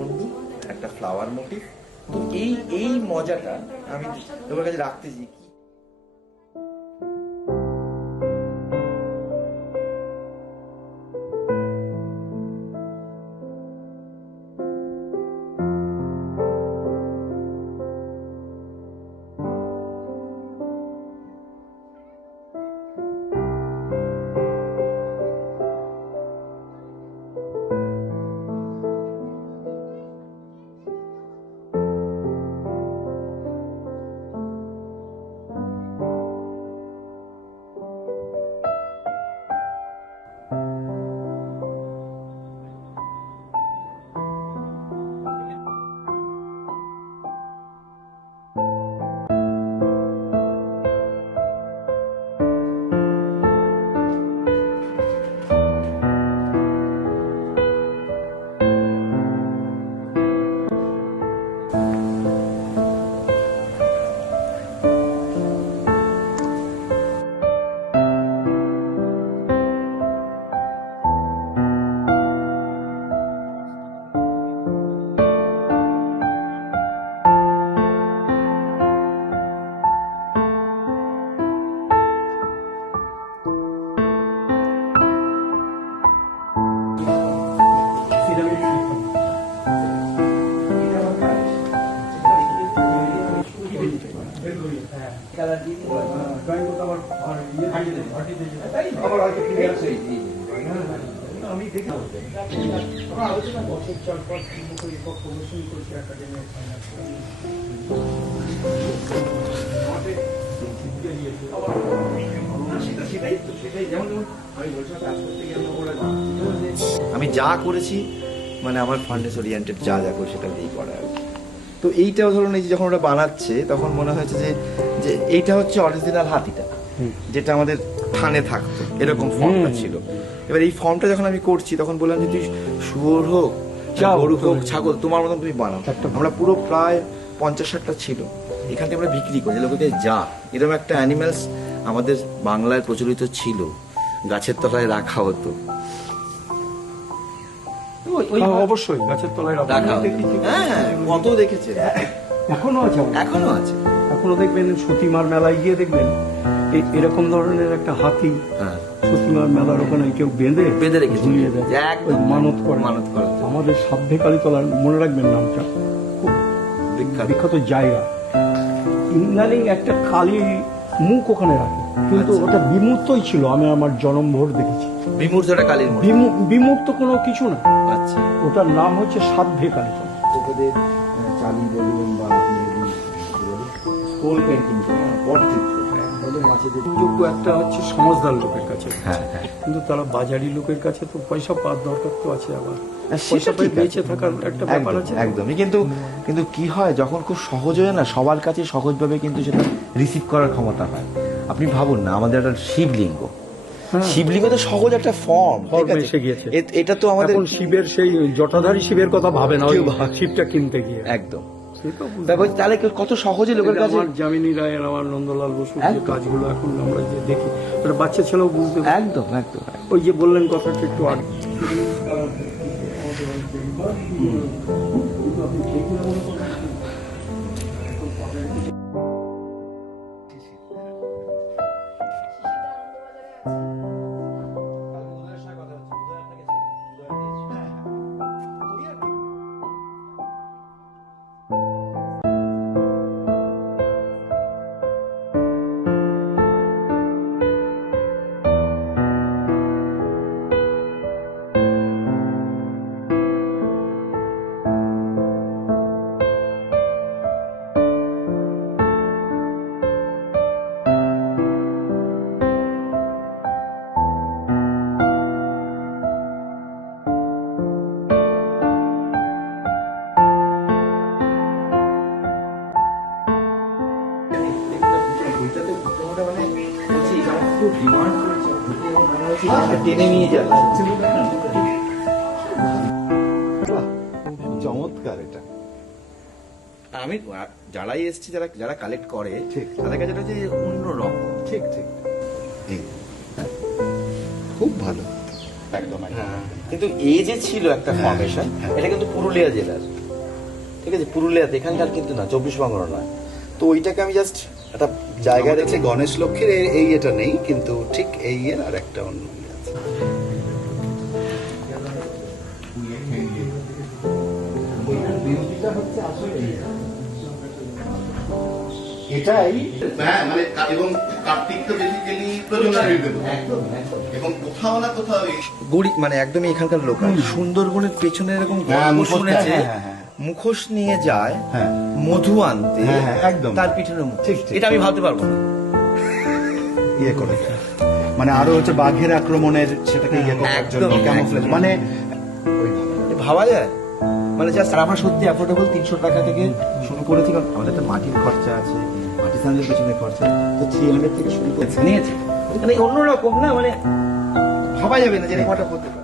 জলকুণ্ডু, একটা flower motive. তো এই মজাটা আমি তোমার কাছে রাখতেছি। আমি দেখি আলোচনা বছর 4-5 প্রদর্শন করছি একাডেমি আমি যা করেছি মানে আমার ফান্ডেস ওরিয়েন্টেড যা যা করি সেটা দিয়েই করা আর কি। তো এইটাও ধরুন এই যে যখন ওরা বানাচ্ছে তখন মনে হয়েছে যে এইটা হচ্ছে অরিজিনাল হাতিটা যেটা আমাদের থানে থাকতো, এরকম ফর্মটা ছিল। এবার এই ফর্মটা যখন আমি করছি তখন বললাম যে তুই শুয়োর হোক, গরু হোক, ছাগল, তোমার মতন তুমি বানাও। আমরা পুরো প্রায় 50-60টা ছিল, এখান থেকে আমরা বিক্রি করি লোকেকে। যা এরকম একটা অ্যানিমেলস আমাদের বাংলায় প্রচলিত ছিল, গাছের তলায় রাখা হতো। অবশ্যই গাছের তলায় রাখা হতো। হ্যাঁ, কত দেখেছে, এখনো আছে, এখনো আছে। এখনো দেখবেন সতীমার মেলায় গিয়ে দেখবেন এরকম ধরনের একটা হাতি সতীমার মেলার ওখানে কেউ বেঁধে রেখে ঝুলিয়ে দেয়, মানত করে। আমাদের সাধ্যে কালীতলার, মনে রাখবেন নামটা, খুব বিখ্যাত জায়গা। ইদানিং একটা কালী মুখ ওখানে রাখে, কিন্তু ওটা বিমূর্তই ছিল। আমি আমার জন্মভর দেখেছি বিমূর্তটা কালীর বিমূর্ত কোনো কিছু না। আচ্ছা, ওটার নাম হচ্ছে সাধ্যে কালীতলা। ওদের চালি বলবেন বা স্কুল পেন্টিং যোগ্য একটা হচ্ছে সমাজদার লোকের কাছে, হ্যাঁ, কিন্তু তারা বাজারি লোকের কাছে তো পয়সা পাওয়ার দরকার তো আছে, আবার পয়সা পেয়ে বেঁচে থাকার একটা ব্যাপার আছে। একদমই। কিন্তু কি হয় যখন খুব সহজ হয় না, সবার কাছে সহজভাবে কিন্তু সেটা রিসিভ করার ক্ষমতা হয়। আপনি ভাবুন না, আমাদের একটা শিবলিঙ্গ, শিবলিঙ্গ তো সহজ একটা ফর্ম এসে গিয়েছে। এটা তো আমাদের শিবের সেই জটাধারী শিবের কথা ভাবে না শিবটা কিনতে গিয়ে। একদম। তাহলে কত সহজে লোকের কাছে। আমার যামিনী রায়ের, আমার নন্দলাল বসুর যে কাজগুলো এখন আমরা যে দেখি, ওটা বাচ্চা ছেলেও বুঝতে পারে। একদম। ওই যে বললেন কথাটা একটু আগে, টেনে নিয়ে যাচ্ছে। চমৎকার এটা। আমি যারাই এসছি, যারা কালেক্ট করে তাদের কাছে এটা হচ্ছে অন্য রকম। ঠিক খুব ভালো। একদম কিন্তু এই যে ছিল একটা ফর্মেশন, এটা কিন্তু পুরুলিয়া জেলার, ঠিক আছে, পুরুলিয়াতে, এখানকার কিন্তু না, 24 পরগনা নয়। তো ওইটাকে আমি জাস্ট একটা জায়গায় রেখে গণেশ লক্ষ্মীর এই এটা নেই, কিন্তু ঠিক এই এর আর একটা অন্য ইয়ে আছে। এটাই হ্যাঁ মানে এবং কার্তিক তো বেসিক্যালি প্রজননের দেব এবং কোথাও না কোথাও গড়ি মানে একদমই এখানকার লোক। সুন্দরবনের পেছনে এরকম গল্প শুনেছে, মুখোশ নিয়ে যায় মধু আনতে, একদম তার পিছনে মুখ। ঠিক, ঠিক। এটা আমি ভাবতে পারবো না। ইয়ে করে মানে আরো হচ্ছে বাঘের আক্রমণের সেটাকে ইয়ে করার জন্য একদম, ক্যামোফ্লেজ একদম। মানে এ ভাবা যায় মানে জাস্ট। আর আমরা সত্যি অ্যাফোর্ডেবল 300 টাকা থেকে শুরু করেছি, কারণ আমাদের তো মাটির খরচা আছে, মাটি সানজের পেছনে খরচা, তো 300 থেকে শুরু করে নিয়েছি। মানে অন্যরকম না, মানে ভাবা যাবে না যে এরকম একটা করতে পারে।